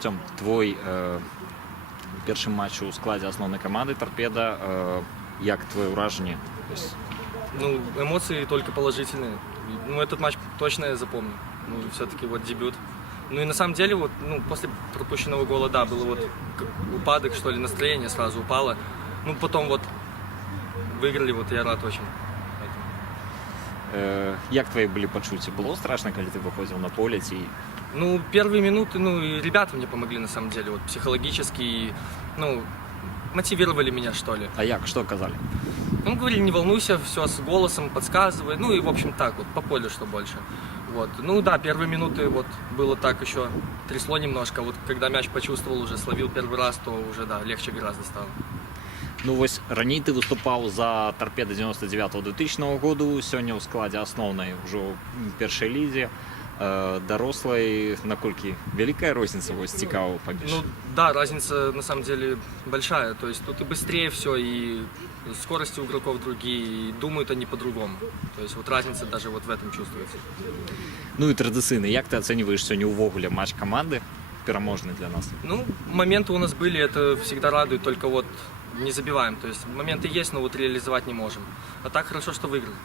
Артем, твой перший матч у складе основной команды «Торпеда». Як твое вражение? Ну, эмоции только положительные. Ну, этот матч точно я запомню. Ну, все-таки вот дебют. Ну и на самом деле, вот, ну, после пропущенного гола, да, было вот упадок, что ли, настроение сразу упало. Ну, потом вот выиграли, вот я рад очень. Як твои были почуття? Было страшно, когда ты выходил на поле? Ну, первые минуты, ну, и ребята мне помогли, на самом деле, вот, психологически, и, ну, мотивировали меня, что ли. А як? Что казали? Ну, говорили, не волнуйся, все с голосом подсказывай, ну, и, в общем, так вот, по полю, что больше. Вот. Ну, да, первые минуты, вот, было так еще, трясло немножко, вот, когда мяч почувствовал, уже словил первый раз, то уже, да, легче гораздо стало. Ну, вось раней ты выступал за «Торпеда» 99-2000 году, сёння ў складзе асноўнай ужо ў першай лізе. Дарослай, наколькі великая розница, вось цікава паміж? Ну, да, разница, на самом деле, большая, то есть тут и быстрее все, и скорости у игроков другие, и думают они по-другому. То есть вот разница даже вот в этом чувствуется. Ну і традыцыйна, як ты ацэньваеш сёння ўвогуле матч каманды пераможны для нас? Ну, моменты у нас были, это всегда радует, только вот не забиваем. То есть моменты есть, но вот реализовать не можем. А так хорошо, что выиграли.